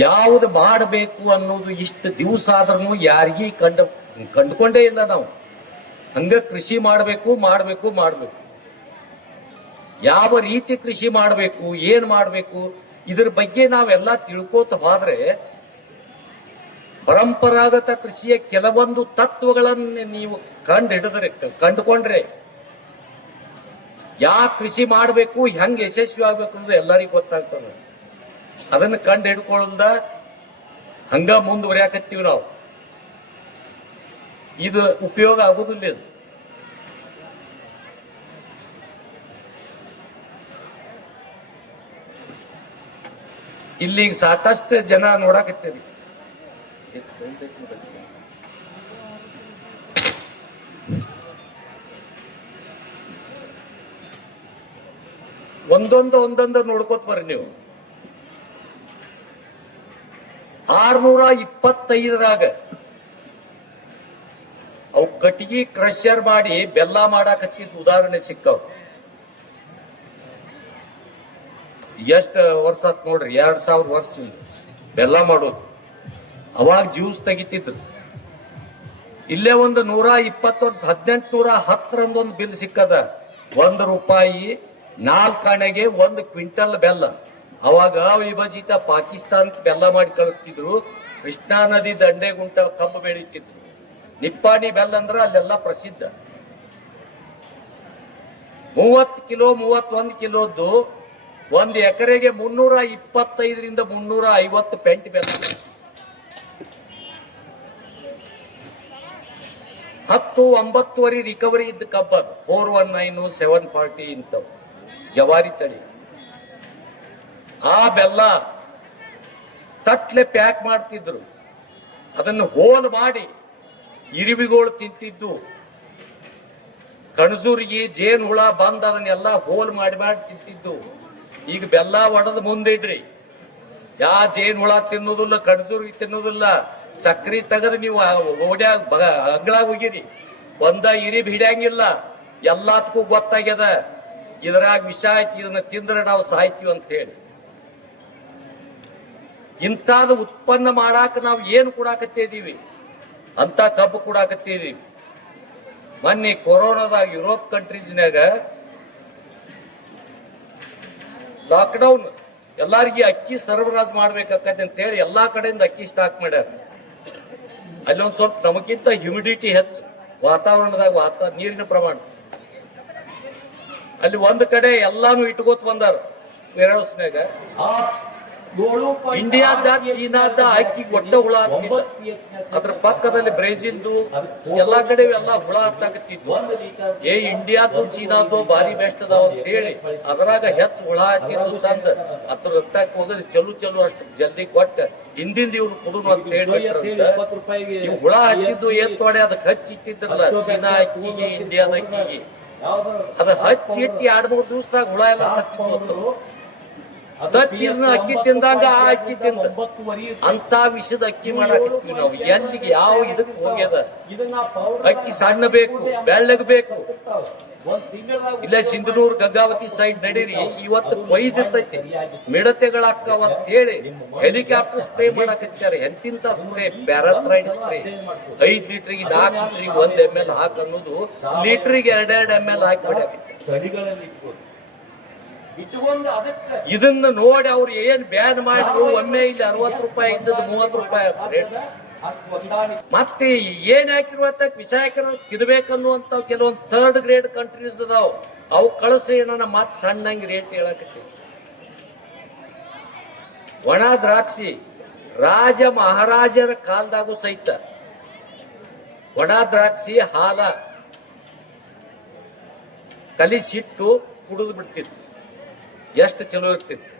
ಯಾವುದು ಮಾಡಬೇಕು ಅನ್ನೋದು ಇಷ್ಟು ದಿವಸ ಆದ್ರೂ ಯಾರಿಗೂ ಕಂಡುಕೊಂಡೇ ಇಲ್ಲ ನಾವು. ಹಂಗ ಕೃಷಿ ಮಾಡಬೇಕು. ಯಾವ ರೀತಿ ಕೃಷಿ ಮಾಡಬೇಕು, ಏನ್ ಮಾಡಬೇಕು, ಇದ್ರ ಬಗ್ಗೆ ನಾವೆಲ್ಲ ತಿಳ್ಕೋತ ಹೋದ್ರೆ ಪರಂಪರಾಗತ ಕೃಷಿಯ ಕೆಲವೊಂದು ತತ್ವಗಳನ್ನು ನೀವು ಕಂಡುಕೊಂಡ್ರೆ ಯಾಕೆ ಕೃಷಿ ಮಾಡಬೇಕು, ಹೆಂಗ್ ಯಶಸ್ವಿ ಆಗ್ಬೇಕು ಅನ್ನೋದು ಎಲ್ಲರಿಗೂ ಗೊತ್ತಾಗ್ತದೆ. ಅದನ್ನು ಕಂಡು ಹಿಡ್ಕೊಳ್ಳದ ಹಂಗ ಮುಂದುವರಿಯಾಕತ್ತೀವಿ ನಾವು. ಇದು ಉಪಯೋಗ ಆಗುದಿಲ್ಲ. ಇದು ಇಲ್ಲಿಗೆ ಸಾಕಷ್ಟು ಜನ ನೋಡಾಕತ್ತೀರಿ. ಒಂದೊಂದು ನೋಡ್ಕೋತ ಬರ್ರಿ ನೀವು. 625 ಅವು ಕಟ್ಟಿಗೆ ಕ್ರಷರ್ ಮಾಡಿ ಬೆಲ್ಲ ಮಾಡಾಕತ್ತಿದ್ ಉದಾಹರಣೆ ಸಿಕ್ಕವ್. ಎಷ್ಟ ವರ್ಷ ಆತ್ ನೋಡ್ರಿ, 2000 ವರ್ಷ ಬೆಲ್ಲ ಮಾಡೋದು. ಅವಾಗ ಜ್ಯೂಸ್ ತೆಗಿತಿದ್ರು. ಇಲ್ಲೇ ಒಂದು 120 ವರ್ಷ 1810 ಒಂದು ಬಿಲ್ ಸಿಕ್ಕದ. ₹1 4 ಆಣೆಗೆ 1 ಕ್ವಿಂಟಲ್ ಬೆಲ್ಲ. ಅವಾಗ ಅವಿಭಜಿತ ಪಾಕಿಸ್ತಾನಕ್ಕೆ ಬೆಲ್ಲ ಮಾಡಿ ಕಳಿಸ್ತಿದ್ರು. ಕೃಷ್ಣಾ ನದಿ ದಂಡೆಗುಂಟ ಕಬ್ಬು ಬೆಳೀತಿದ್ರು. ನಿಪ್ಪಾಣಿ ಬೆಲ್ಲ ಅಂದ್ರ ಅಲ್ಲೆಲ್ಲ ಪ್ರಸಿದ್ಧ. 30 ಕಿಲೋ 31 ಕಿಲೋದ್ದು 1 ಎಕರೆಗೆ 325 ರಿಂದ 350 ಪೆಂಟ್ ಬೆಲ್ಲ. 10-9 ರಿಕವರಿ ಇದ್ದ ಕಬ್ಬ 419 740 ಇಂಥವು ಜವಾರಿ ತಳಿ. ಆ ಬೆಲ್ಲ ತಟ್ಲೆ ಪ್ಯಾಕ್ ಮಾಡ್ತಿದ್ರು. ಅದನ್ನು ಹೋಲ್ ಮಾಡಿ ಇರಿವಿಗಳು ತಿಂತಿದ್ದು. ಕಣಸೂರಿಗೆ ಜೇನು ಹುಳ ಬಂದ ಅದನ್ನೆಲ್ಲ ಹೋಲ್ ಮಾಡಿ ತಿಂತಿದ್ದು. ಈಗ ಬೆಲ್ಲ ಒಡೆದ ಮುಂದಿಡ್ರಿ, ಯಾ ಜೇನು ಹುಳ ತಿನ್ನೋದಿಲ್ಲ, ಕಣಸೂರಿಗೆ ತಿನ್ನೋದಿಲ್ಲ. ಸಕ್ರಿ ತೆಗೆದು ನೀವು ಓಡ್ಯಾಗ ಅಂಗಳಾಗ ಹೋಗಿರಿ, ಒಂದ ಇರಿಬ್ ಹಿಡ್ಯಾಂಗಿಲ್ಲ. ಎಲ್ಲದಕ್ಕೂ ಗೊತ್ತಾಗ್ಯದ ಇದ್ರಾಗ ವಿಷ ಐತಿ, ಇದನ್ನ ತಿಂದ್ರೆ ನಾವು ಸಾಯ್ತೀವಿ ಅಂತ ಹೇಳಿ. ಇಂಥದ್ದು ಉತ್ಪನ್ನ ಮಾಡಾಕ ನಾವು ಏನು ಕೊಡಾಕತ್ತಿದೀವಿ ಅಂತ ಕಬ್ಬು ಕೊಡಾಕತ್ತಿದೀವಿ. ಮೊನ್ನೆ ಕೊರೋನಾದಾಗ ಯುರೋಪ್ ಕಂಟ್ರೀಸ್ನಾಗ ಲಾಕ್ಡೌನ್, ಎಲ್ಲಾರ್ಗಿ ಅಕ್ಕಿ ಸರಬರಾಜು ಮಾಡ್ಬೇಕಾಕತ್ತೆ ಅಂತ ಹೇಳಿ ಎಲ್ಲಾ ಕಡೆಯಿಂದ ಅಕ್ಕಿ ಸ್ಟಾಕ್ ಮಾಡ್ಯಾರ. ಅಲ್ಲೊಂದ್ ಸ್ವಲ್ಪ ನಮಗಿಂತ ಹ್ಯುಮಿಡಿಟಿ ಹೆಚ್ಚು ವಾತಾವರಣದಾಗ, ನೀರಿನ ಪ್ರಮಾಣ. ಅಲ್ಲಿ ಒಂದ್ ಕಡೆ ಎಲ್ಲಾನು ಇಟ್ಕೋತ ಬಂದಾರ ವೇರ್ಹೌಸ್ನಾಗ. ಇಂಡಿಯಾದ ಚೀನಾದ ಅಕ್ಕಿ ಒಟ್ಟ ಹುಳ ಆಗ್ತಿದ್ದ. ಅದ್ರ ಪಕ್ಕದಲ್ಲಿ ಬ್ರೆಜಿಲ್ದು ಎಲ್ಲಾ ಕಡೆ ಎಲ್ಲ ಹುಳ ಹತ್ತಾಕತ್ತಿದ್ವು. ಇಂಡಿಯಾದ್ದು ಚೀನಾದ್ದು ಭಾರಿ ಬೆಸ್ಟ್ ಅದಾವ ಅಂತ ಹೇಳಿ ಅದ್ರಾಗ ಹೆಚ್ಚು ಹುಳ ಹಾಕಿದ್ದು ತಂದ ಅದ್ರ ರಕ್ತಕ್ಕೆ ಹೋಗೋದು ಚಲು ಅಷ್ಟು ಜಲ್ದಿ ಕೊಟ್ಟ ಹಿಂದಿಂದ ಇವ್ರು ಕುಡುನು ಅಂತ ಹೇಳ್ಬಿಟ್ರಂತ. ಇವ್ ಹುಳ ಹಾಕಿದ್ದು ಏನ್ ತೊಡೆ ಅದಕ್ಕೆ ಹಚ್ಚಿ ಇಟ್ಟಿದ್ರಲ್ಲ ಚೀನಾ ಅಕ್ಕಿಗೆ ಇಂಡಿಯಾದ ಅಕ್ಕಿಗೆ. ಅದ ಹಚ್ಚಿ ಇಟ್ಟು 2-3 ದಿವಸದಾಗ ಹುಳ ಎಲ್ಲ ಸತ್ತಿತ್ತು. ಅಕ್ಕಿ ತಿಂದಾಗ ಆ ಅಕ್ಕಿ ತಿಂದ ಅಂತ ವಿಷದ ಅಕ್ಕಿ ಮಾಡಾಕತ್ತೀವಿ ನಾವು. ಎಲ್ಲಿಗೆ ಯಾವ ಇದಕ್ಕೆ ಹೋಗ್ಯದ? ಅಕ್ಕಿ ಸಣ್ಣ ಬೇಕು, ಬೆಳ್ಳಗ್ ಬೇಕು. ಇಲ್ಲ ಸಿಂಧನೂರ್ ಗಂಗಾವತಿ ಸೈಡ್ ನಡೀರಿ, ಇವತ್ತು ಕೊಯ್ದಿರ್ತೈತಿ, ಮಿಡತೆಗಳಾಕ್ಕವ ಅಂತ ಹೇಳಿ ಹೆಲಿಕಾಪ್ಟರ್ ಸ್ಪ್ರೇ ಮಾಡಾಕತ್ತಾರೆ. ಎಂತಿಂತ ಸ್ಪ್ರೇ, ಪ್ಯಾರಾಥ್ರೈಡ್ ಸ್ಪ್ರೇ. 5 ಲೀಟರ್ಗೆ 4 ಲೀಟರ್ಗೆ 1 ml ಹಾಕ ಅನ್ನೋದು ಲೀಟರ್ಗೆ 2 ml ಹಾಕಿ ಹೊಡ್ಯಾಕತ್ತಾರೆ. ಇದನ್ನ ನೋಡಿ ಅವ್ರು ಏನ್ ಬ್ಯಾನ್ ಮಾಡಿದ್ರು, ಒಮ್ಮೆ ಇಲ್ಲಿ ₹60 ಇದ್ದದ್ದು ₹30 ರೇಟ್. ಮತ್ತೆ ಏನ್ ಹಾಕಿರುವಂತ ವಿಷ ಹಾಕಿರೋ ತಿನ್ಬೇಕನ್ನುವಂತ ಕೆಲವೊಂದು 3rd ಗ್ರೇಡ್ ಕಂಟ್ರೀಸ್ ಅದಾವ. ಅವು ಕಳಿಸ್ರಿ ಏನ ಮತ್ ಸಣ್ಣಂಗೆ ರೇಟ್ ಹೇಳಕತ್ತಿ. ಒಣ ದ್ರಾಕ್ಷಿ ರಾಜ ಮಹಾರಾಜರ ಕಾಲದಾಗೂ ಸಹಿತ ಒಣ ದ್ರಾಕ್ಷಿ ಹಾಲ ಕಲಿಸಿಟ್ಟು ಕುಡಿದು ಬಿಡ್ತಿತ್ತು. ಎಷ್ಟು ಚಲೋ ಇರ್ತಿತ್ತು.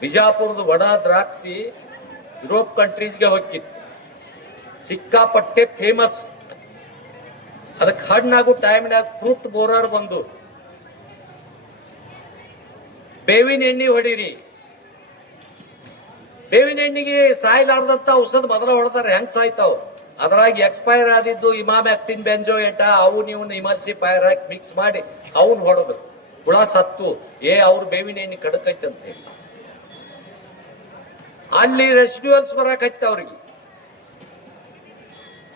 ಬಿಜಾಪುರದ ಒಣ ದ್ರಾಕ್ಷಿ ಯುರೋಪ್ ಕಂಟ್ರೀಸ್ಗೆ ಹೋಗಿತ್ತು, ಸಿಕ್ಕಾಪಟ್ಟೆ ಫೇಮಸ್. ಅದಕ್ಕೆ ಹಣ್ಣಾಗೋ ಟೈಮ್ನಾಗ ಫ್ರೂಟ್ ಬೋರರ್ ಬಂದು ಬೇವಿನ ಎಣ್ಣೆ ಹೊಡೀರಿ. ಬೇವಿನ ಎಣ್ಣೆಗೆ ಸಾಯ್ಲಾರ್ದಂತ ಔಷಧ ಮೊದಲ ಹೊಡೆದಾರೆ, ಹೆಂಗ್ ಸಾಯ್ತಾವ್? ಅದ್ರಾಗ ಎಕ್ಸ್ಪೈರ್ ಆದಿದ್ದು ಇಮಾಮ್ಯಾಕ್ಟಿನ್ ಬೆಂಜೋ ಏಟ ಅವು ನೀವು ಇಮಲ್ಸಿಫೈರ್ ಹಾಕಿ ಮಿಕ್ಸ್ ಮಾಡಿ ಅವನ್ ಹೊಡೆದ್ರು. ಹುಳ ಸತ್ತು. ಅವ್ರ ಬೇವಿನ ಎಣ್ಣೆ ಕಡಕೈತೆ ಅಂತ ಹೇಳಿ ಅಲ್ಲಿ ರೆಸಿಡ್ಯೂಯಲ್ಸ್ ಬರಕತ್ತ ಅವ್ರಿಗೆ.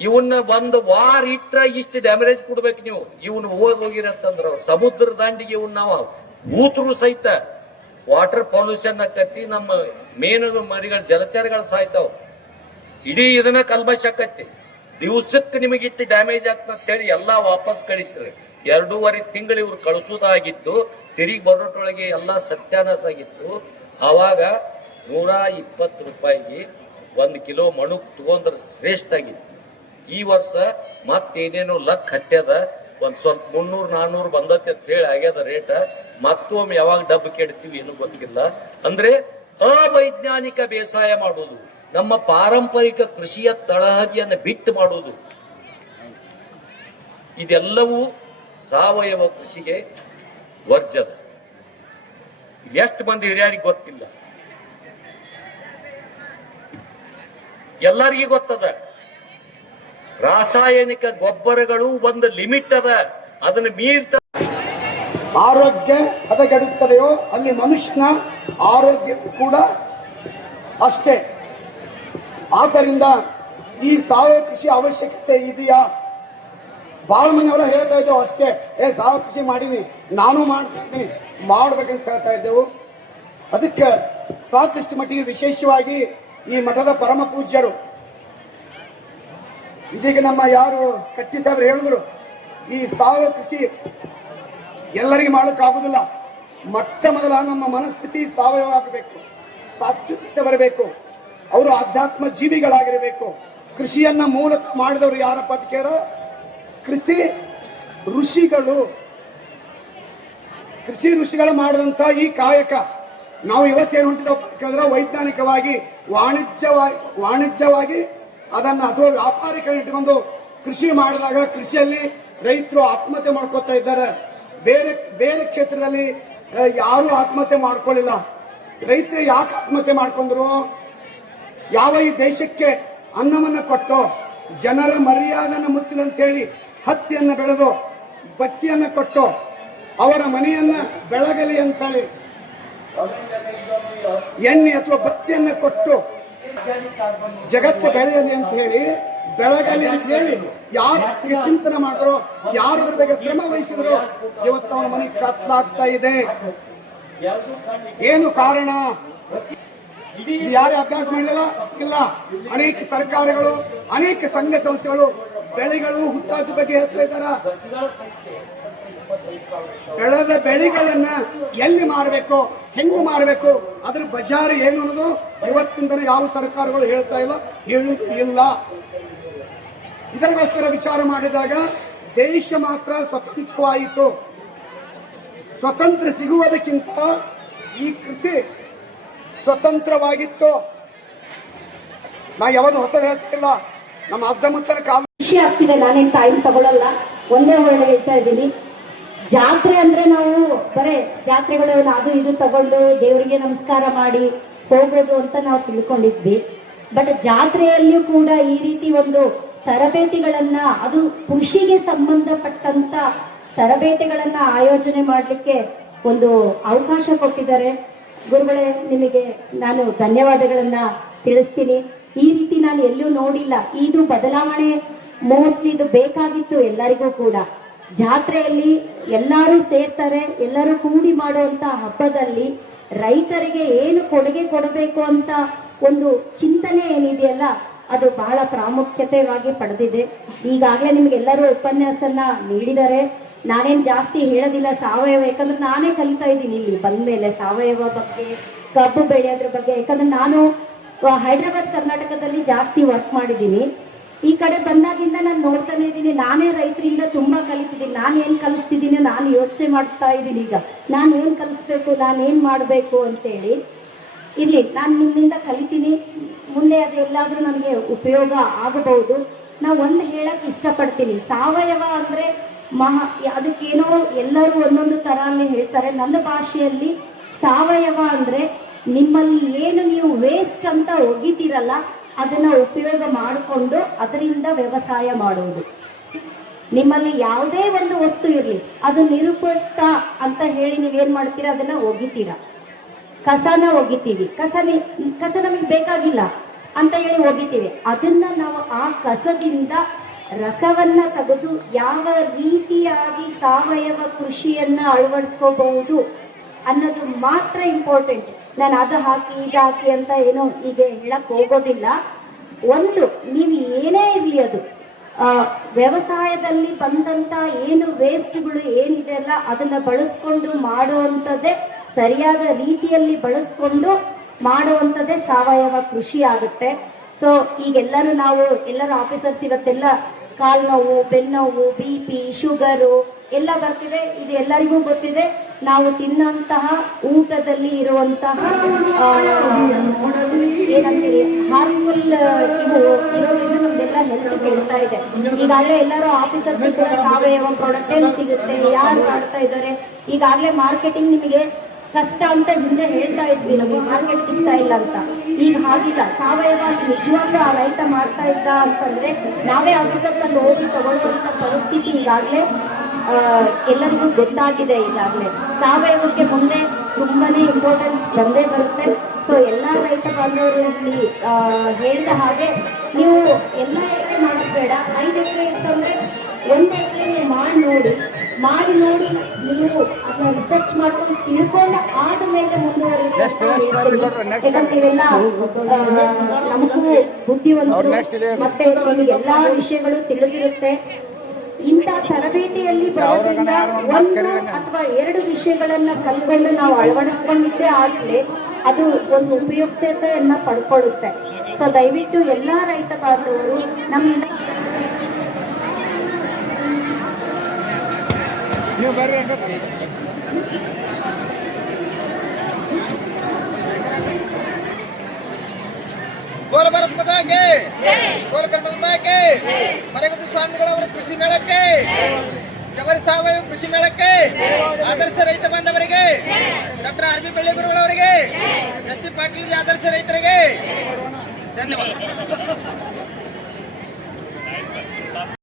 ಇವನ್ನ ಒಂದು ವಾರ ಇಟ್ರ ಇಷ್ಟು ಡ್ಯಾಮೇಜ್ ಕೊಡ್ಬೇಕು ನೀವು. ಇವನ್ ಹೋಗಿರತ್ತಂದ್ರ ಅವ್ರು ಸಮುದ್ರ ದಂಡಿಗೆ ಇವನ್ ನಾವು ಊತರು ಸಹಿತ ವಾಟರ್ ಪೊಲ್ಯೂಷನ್ ಆಕತಿ. ನಮ್ಮ ಮೇನು ಮರಿಗಳ ಜಲಚರಗಳು ಸಾಯ್ತಾವ. ಇಡೀ ಇದನ್ನ ಕಲ್ಮಶ ಆಕತಿ. ದಿವ್ಸಕ್ಕೆ ನಿಮಗೆ ಇಟ್ಟು ಡ್ಯಾಮೇಜ್ ಆಗ್ತಂತೇಳಿ ಎಲ್ಲಾ ವಾಪಸ್ ಕಳಿಸ್ತಾರೆ. 2.5 ತಿಂಗಳು ಇವ್ರು ಕಳಿಸೋದಾಗಿತ್ತು. ತಿರುಗಿ ಬರೋಟೊಳಗೆ ಎಲ್ಲಾ ಸತ್ಯಾನಾಶ ಆಗಿತ್ತು. ಆವಾಗ 120 ರೂಪಾಯಿಗೆ 1 ಕಿಲೋ ಮಣುಕ್ ತಗೊಂಡ್ರೆ ಶ್ರೇಷ್ಠ ಆಗಿತ್ತು. ಈ ವರ್ಷ ಮತ್ತೇನೇನು ಲಕ್ ಹತ್ಯದ, ಒಂದ್ ಸ್ವಲ್ಪ 300-400 ಬಂದತ್ತೆ ಅಂತ ಹೇಳಿ ಆಗ್ಯದ ರೇಟ. ಮತ್ತೊಮ್ಮೆ ಯಾವಾಗ ಡಬ್ಬು ಕೆಡ್ತೀವಿ ಏನು ಗೊತ್ತಿಲ್ಲ. ಅಂದ್ರೆ ಅವೈಜ್ಞಾನಿಕ ಬೇಸಾಯ ಮಾಡುವುದು, ನಮ್ಮ ಪಾರಂಪರಿಕ ಕೃಷಿಯ ತಳಹದಿಯನ್ನು ಬಿಟ್ಟು ಮಾಡುವುದು, ಇದೆಲ್ಲವೂ ಸಾವಯವ ಕೃಷಿಗೆ ವರ್ಜದ. ಎಷ್ಟು ಮಂದಿ ಹಿರಿಯರಿಗೆ ಗೊತ್ತಿಲ್ಲ, ಎಲ್ಲರಿಗೂ ಗೊತ್ತದ. ರಾಸಾಯನಿಕ ಗೊಬ್ಬರಗಳು ಒಂದು ಲಿಮಿಟ್ ಅದ, ಅದನ್ನು ಮೀರ್ತ ಆರೋಗ್ಯ ಹದಗೆಡುತ್ತದೆಯೋ ಅಲ್ಲಿ ಮನುಷ್ಯನ ಆರೋಗ್ಯವೂ ಕೂಡ ಅಷ್ಟೇ. ಆದ್ದರಿಂದ ಈ ಸಾವಯವ ಕೃಷಿ ಅವಶ್ಯಕತೆ ಇದೆಯಾ? ಬಹಳ ಮಂದಿಯೆಲ್ಲ ಹೇಳ್ತಾ ಇದ್ದೇವೆ ಅಷ್ಟೇ, ಸಾವಯವ ಕೃಷಿ ಮಾಡೀನಿ, ನಾನು ಮಾಡ್ತಾ ಇದ್ದೀನಿ, ಮಾಡ್ಬೇಕಂತ ಹೇಳ್ತಾ ಇದ್ದೆವು. ಅದಕ್ಕೆ ಸಾಕಷ್ಟು ಮಟ್ಟಿಗೆ ವಿಶೇಷವಾಗಿ ಈ ಮಠದ ಪರಮ ಪೂಜ್ಯರು, ಇದೀಗ ನಮ್ಮ ಯಾರು ಕಟ್ಟಿ ಸಾಹೇಬ್ರು ಹೇಳಿದ್ರು, ಈ ಸಾವಯವ ಕೃಷಿ ಎಲ್ಲರಿಗೆ ಮಾಡೋಕ್ಕಾಗುವುದಿಲ್ಲ. ಮೊಟ್ಟ ಮೊದಲ ನಮ್ಮ ಮನಸ್ಥಿತಿ ಸಾವಯವ ಆಗಬೇಕು, ಸಾತ್ವಿಕತೆ ಬರಬೇಕು, ಅವರು ಆಧ್ಯಾತ್ಮ ಜೀವಿಗಳಾಗಿರಬೇಕು. ಕೃಷಿಯನ್ನ ಮೂಲತಃ ಮಾಡಿದವರು ಯಾರಪ್ಪ ಅದಕ್ಕೆರ? ಕೃಷಿ ಋಷಿಗಳು. ಕೃಷಿ ಋಷಿಗಳು ಮಾಡಿದಂಥ ಈ ಕಾಯಕ ನಾವು ಇವತ್ತೇನು ಹೊಂಟಿದಪ್ಪ ಕೇಳಿದ್ರೆ, ವೈಜ್ಞಾನಿಕವಾಗಿ ವಾಣಿಜ್ಯವಾಗಿ ಅದನ್ನು ಅಥವಾ ವ್ಯಾಪಾರಿಕರನ್ನು ಇಟ್ಕೊಂಡು ಕೃಷಿ ಮಾಡಿದಾಗ ಕೃಷಿಯಲ್ಲಿ ರೈತರು ಆತ್ಮಹತ್ಯೆ ಮಾಡ್ಕೋತಾ ಇದ್ದಾರೆ. ಬೇರೆ ಬೇರೆ ಕ್ಷೇತ್ರದಲ್ಲಿ ಯಾರು ಆತ್ಮಹತ್ಯೆ ಮಾಡ್ಕೊಳ್ಳಿಲ್ಲ. ರೈತರು ಯಾಕೆ ಆತ್ಮಹತ್ಯೆ ಮಾಡ್ಕೊಂಡ್ರು? ಯಾವ ಈ ದೇಶಕ್ಕೆ ಅನ್ನವನ್ನು ಕೊಟ್ಟು ಜನರ ಮರ್ಯಾದೆಯನ್ನು ಮುಚ್ಚಲಂತ ಹೇಳಿ ಹತ್ತಿಯನ್ನು ಬೆಳೆದು ಬಟ್ಟೆಯನ್ನು ಕೊಟ್ಟು ಅವರ ಮನೆಯನ್ನ ಬೆಳಗಲಿ ಅಂತೇಳಿ ಎಣ್ಣೆ ಅಥವಾ ಬತ್ತಿಯನ್ನು ಕೊಟ್ಟು ಜಗತ್ತು ಬೆಳೆಯಲಿ ಅಂತ ಹೇಳಿ, ಬೆಳಗಲಿ ಅಂತ ಹೇಳಿ ಯಾರು ಚಿಂತನೆ ಮಾಡಿದ್ರು, ಯಾರು ಅದ್ರ ಬಗ್ಗೆ ಶ್ರಮ ವಹಿಸಿದ್ರು, ಇವತ್ತು ಅವನ ಮನೆ ಕತ್ಲಾಗ್ತಾ ಇದೆ. ಏನು ಕಾರಣ? ಯಾರು ಅಭ್ಯಾಸ ಮಾಡಲಿಲ್ಲ? ಇಲ್ಲ. ಅನೇಕ ಸರ್ಕಾರಗಳು, ಅನೇಕ ಸಂಘ ಸಂಸ್ಥೆಗಳು ಬೆಳೆಗಳು ಹುಟ್ಟಾದ ಬಗ್ಗೆ ಹೇಳ್ತಾ ಇದ್ದಾರ. ಬೆಳೆದ ಬೆಳೆಗಳನ್ನ ಎಲ್ಲಿ ಮಾರಬೇಕು, ಹೆಂಗು ಮಾರಬೇಕು, ಅದ್ರ ಬಜಾರ್ ಏನು ಅನ್ನೋದು ಇವತ್ತಿಂದನೇ ಯಾವ ಸರ್ಕಾರಗಳು ಹೇಳ್ತಾ ಇಲ್ಲ, ಹೇಳುವುದು ಇಲ್ಲ. ಇದರಿಗೋಸ್ಕರ ವಿಚಾರ ಮಾಡಿದಾಗ ದೇಶ ಮಾತ್ರ ಸ್ವತಂತ್ರವಾಯಿತು. ಸ್ವತಂತ್ರ ಸಿಗುವುದಕ್ಕಿಂತ ಈ ಕೃಷಿ ಸ್ವತಂತ್ರವಾಗಿತ್ತು. ನಾ ಯಾವುದು ಹೊಸ ಹೇಳ್ತಾ ಇಲ್ಲ. ನಮ್ಮ ಅಜ್ಜ ಮುತ್ತರ ಕಾಲ ಖುಷಿ ಆಗ್ತಿದೆ. ನಾನೇನು ಟೈಮ್ ತಗೊಳ್ಳಲ್ಲ, ಒಂದೇ ವರ್ಡ್ ಹೇಳ್ತಾ ಇದ್ದೀನಿ. ಜಾತ್ರೆ ಅಂದ್ರೆ ನಾವು ಬರೇ ಜಾತ್ರೆಗಳು ಅದು ಇದು ತಗೊಂಡು ದೇವರಿಗೆ ನಮಸ್ಕಾರ ಮಾಡಿ ಹೋಗೋದು ಅಂತ ನಾವು ತಿಳ್ಕೊಂಡಿದ್ವಿ. ಬಟ್ ಜಾತ್ರೆಯಲ್ಲಿಯೂ ಕೂಡ ಈ ರೀತಿ ಒಂದು ತರಬೇತಿಗಳನ್ನ, ಅದು ಕೃಷಿಗೆ ಸಂಬಂಧಪಟ್ಟಂತ ತರಬೇತಿಗಳನ್ನ ಆಯೋಜನೆ ಮಾಡಲಿಕ್ಕೆ ಒಂದು ಅವಕಾಶ ಕೊಟ್ಟಿದ್ದಾರೆ. ಗುರುಗಳೇ, ನಿಮಗೆ ನಾನು ಧನ್ಯವಾದಗಳನ್ನ ತಿಳಿಸ್ತೀನಿ. ಈ ರೀತಿ ನಾನು ಎಲ್ಲೂ ನೋಡಿಲ್ಲ. ಇದು ಬದಲಾವಣೆ ಮೋಸ್ಟ್ಲಿ ಇದು ಬೇಕಾಗಿತ್ತು ಎಲ್ಲರಿಗೂ ಕೂಡ. ಜಾತ್ರೆಯಲ್ಲಿ ಎಲ್ಲರೂ ಸೇರ್ತಾರೆ, ಎಲ್ಲರೂ ಕೂಡಿ ಮಾಡುವಂತ ಹಬ್ಬದಲ್ಲಿ ರೈತರಿಗೆ ಏನು ಕೊಡುಗೆ ಕೊಡಬೇಕು ಅಂತ ಒಂದು ಚಿಂತನೆ ಏನಿದೆಯಲ್ಲ, ಅದು ಬಹಳ ಪ್ರಾಮುಖ್ಯತೆಯಾಗಿ ಪಡೆದಿದೆ. ಈಗಾಗಲೇ ನಿಮಗೆಲ್ಲರೂ ಉಪನ್ಯಾಸನ ನೀಡಿದ್ದಾರೆ. ನಾನೇನು ಜಾಸ್ತಿ ಹೇಳೋದಿಲ್ಲ ಸಾವಯವ, ಯಾಕಂದ್ರೆ ನಾನೇ ಕಲಿತಾ ಇದ್ದೀನಿ ಇಲ್ಲಿ ಬಂದ್ಮೇಲೆ ಸಾವಯವ ಬಗ್ಗೆ, ಕಬ್ಬು ಬೆಳೆಯೋದ್ರ ಬಗ್ಗೆ. ಯಾಕಂದ್ರೆ ನಾನು ಹೈದರಾಬಾದ್ ಕರ್ನಾಟಕದಲ್ಲಿ ಜಾಸ್ತಿ ವರ್ಕ್ ಮಾಡಿದ್ದೀನಿ. ಈ ಕಡೆ ಬಂದಾಗಿಂದ ನಾನು ನೋಡ್ತಾನೆ ಇದ್ದೀನಿ, ನಾನೇ ರೈತರಿಂದ ತುಂಬಾ ಕಲಿತಿದ್ದೀನಿ. ನಾನು ಏನು ಕಲಿಸ್ತಿದ್ದೀನಿ, ನಾನು ಯೋಚನೆ ಮಾಡ್ತಾ ಇದ್ದೀನಿ. ಈಗ ನಾನು ಏನು ಕಲಿಸ್ಬೇಕು, ನಾನು ಏನು ಮಾಡಬೇಕು ಅಂತೇಳಿ. ಇರಲಿ, ನಾನು ನಿಮ್ಮಿಂದ ಕಲಿತೀನಿ. ಮುಂದೆ ಅದೆಲ್ಲಾದರೂ ನನಗೆ ಉಪಯೋಗ ಆಗಬಹುದು. ನಾವು ಒಂದು ಹೇಳಕ್ಕೆ ಇಷ್ಟಪಡ್ತೀನಿ, ಸಾವಯವ ಅಂದರೆ ಅದಕ್ಕೇನೋ ಎಲ್ಲರೂ ಒಂದೊಂದು ಥರ ಹೇಳ್ತಾರೆ. ನನ್ನ ಭಾಷೆಯಲ್ಲಿ ಸಾವಯವ ಅಂದರೆ ನಿಮ್ಮಲ್ಲಿ ಏನು ನೀವು ವೇಸ್ಟ್ ಅಂತ ಒಗಿತೀರಲ್ಲ, ಅದನ್ನು ಉಪಯೋಗ ಮಾಡಿಕೊಂಡು ಅದರಿಂದ ವ್ಯವಸಾಯ ಮಾಡುವುದು. ನಿಮ್ಮಲ್ಲಿ ಯಾವುದೇ ಒಂದು ವಸ್ತು ಇರಲಿ, ಅದು ನಿರುಪಯುಕ್ತ ಅಂತ ಹೇಳಿ ನೀವೇನು ಮಾಡ್ತೀರಾ, ಅದನ್ನು ಒಗಿತೀರಾ. ಕಸನ ಒಗಿತೀವಿ, ಕಸ ನಮಗೆ ಬೇಕಾಗಿಲ್ಲ ಅಂತ ಹೇಳಿ ಒಗಿತೀವಿ. ಅದನ್ನ ನಾವು ಆ ಕಸದಿಂದ ರಸವನ್ನ ತೆಗೆದು ಯಾವ ರೀತಿಯಾಗಿ ಸಾವಯವ ಕೃಷಿಯನ್ನ ಅಳವಡಿಸ್ಕೋಬಹುದು ಅನ್ನೋದು ಮಾತ್ರ ಇಂಪಾರ್ಟೆಂಟ್. ನಾನು ಅದು ಹಾಕಿ ಇದು ಹಾಕಿ ಅಂತ ಏನೋ ಈಗ ಹೇಳಕ್ ಹೋಗೋದಿಲ್ಲ. ಒಂದು, ನೀವು ಏನೇ ಇರಲಿ, ಅದು ವ್ಯವಸಾಯದಲ್ಲಿ ಬಂದಂತ ಏನು ವೇಸ್ಟ್ಗಳು ಏನಿದೆ ಅಲ್ಲ ಅದನ್ನ ಬಳಸ್ಕೊಂಡು ಮಾಡುವಂಥದ್ದೇ, ಸರಿಯಾದ ರೀತಿಯಲ್ಲಿ ಬಳಸ್ಕೊಂಡು ಮಾಡುವಂಥದ್ದೇ ಸಾವಯವ ಕೃಷಿ ಆಗುತ್ತೆ. ಸೊ ಈಗೆಲ್ಲರೂ ಎಲ್ಲರೂ ಆಫೀಸರ್ಸ್ ಇವತ್ತೆಲ್ಲ ಕಾಲು ನೋವು, ಬೆನ್ನೋವು, BP, ಶುಗರು ಎಲ್ಲ ಬರ್ತಿದೆ. ಇದು ಎಲ್ಲರಿಗೂ ಗೊತ್ತಿದೆ. ನಾವು ತಿನ್ನಂತಹ ಊಟದಲ್ಲಿ ಇರುವಂತಹ ಏನಂತೀರಿ ಹಾರ್ಮ್ಫುಲ್ ಇರೋದ್ರಿಂದ ನಮ್ದೆಲ್ಲ ಹೆಲ್ತ್ ಕೆಡ್ತಾ ಇದೆ. ಈಗಾಗಲೇ ಎಲ್ಲರೂ ಆಫೀಸರ್ಸ್ ಕೂಡ ಸಾವಯವ ಪ್ರಾಡಕ್ಟ್ ಎಲ್ಲಿ ಸಿಗುತ್ತೆ, ಯಾರು ಮಾಡ್ತಾ ಇದ್ದಾರೆ, ಈಗಾಗಲೇ ಮಾರ್ಕೆಟಿಂಗ್ ನಿಮಗೆ ಕಷ್ಟ ಅಂತ ಹಿಂದೆ ಹೇಳ್ತಾ ಇದ್ವಿ, ನಮಗೆ ಮಾರ್ಕೆಟ್ ಸಿಗ್ತಾ ಇಲ್ಲ ಅಂತ. ಈಗ ಹಾಗಿಲ್ಲ, ಸಾವಯವ ನಿಜವಾಗ್ಲೂ ಆ ರೈತ ಮಾಡ್ತಾ ಇದ್ದ ಅಂತಂದ್ರೆ ನಾವೇ ಆಫೀಸರ್ಸ್ ಅಲ್ಲಿ ಹೋಗಿ ತಗೊಳ್ಳುವಂತ ಪರಿಸ್ಥಿತಿ ಈಗಾಗಲೇ ಎಲ್ಲರಿಗೂ ಗೊತ್ತಾಗಿದೆ. ಈಗಾಗಲೇ ಸಾವಯವಕ್ಕೆ ಮುಂದೆ ತುಂಬಾನೇ ಇಂಪಾರ್ಟೆನ್ಸ್ ಬಂದೇ ಬರುತ್ತೆ. ಸೊ ಎಲ್ಲ ರೈತ ಬಾಂಧವರು ಇಲ್ಲಿ ಹೇಳಿದ ಹಾಗೆ ನೀವು ಎಲ್ಲ ಎಕರೆ ಮಾಡೋದು ಬೇಡ, 5 ಎಕರೆ ಇತ್ತಂದ್ರೆ 1 ಎಕರೆ ನೀವು ಮಾಡಿ ನೋಡಿ ನೀವು ಅದನ್ನ ರಿಸರ್ಚ್ ಮಾಡ್ಕೊಂಡು ತಿಳ್ಕೊಂಡು ಆದ್ಮೇಲೆ ಮುಂದುವರಿದ. ಯಾಕಂದ್ರೆ ಇವೆಲ್ಲ ನಮಗೂ ಬುದ್ಧಿವಂತರು ಮತ್ತೆ ಎಲ್ಲಾ ವಿಷಯಗಳು ತಿಳಿದಿರುತ್ತೆ. ಇಂಥ ತರಬೇತಿಯಲ್ಲಿ ಬರೋದ್ರಿಂದ 1 ಅಥವಾ 2 ವಿಷಯಗಳನ್ನ ಕಲ್ಕೊಂಡು ನಾವು ಅಳವಡಿಸ್ಕೊಂಡಿದ್ದೇ ಆಗ್ಲೇ ಅದು ಒಂದು ಉಪಯುಕ್ತತೆಯನ್ನ ಪಡ್ಕೊಳ್ಳುತ್ತೆ. ಸೊ ದಯವಿಟ್ಟು ಎಲ್ಲಾ ರೈತ ಬಾಂಧವರು ನಮ್ಮ ಬೋಲ ಭಾರತ್ ಮಾತಾಗೆ, ಬೋಲ ಕರ್ನಾಟಕ ಮಾತಾಗೆ, ಮರಗತಿ ಸ್ವಾಮಿಗಳವರ ಕೃಷಿ ಮೇಳಕ್ಕೆ, ಜವರಿ ಸಾವಯವ ಕೃಷಿ ಮೇಳಕ್ಕೆ ಆದರ್ಶ ರೈತ ಬಾಂಧವರಿಗೆ, ಡಾಕ್ಟರ್ RB ಬೆಳ್ಳೆಗುರುಗಳವರಿಗೆ, ST ಪಾಟೀಲ್ ಆದರ್ಶ ರೈತರಿಗೆ ಧನ್ಯವಾದ.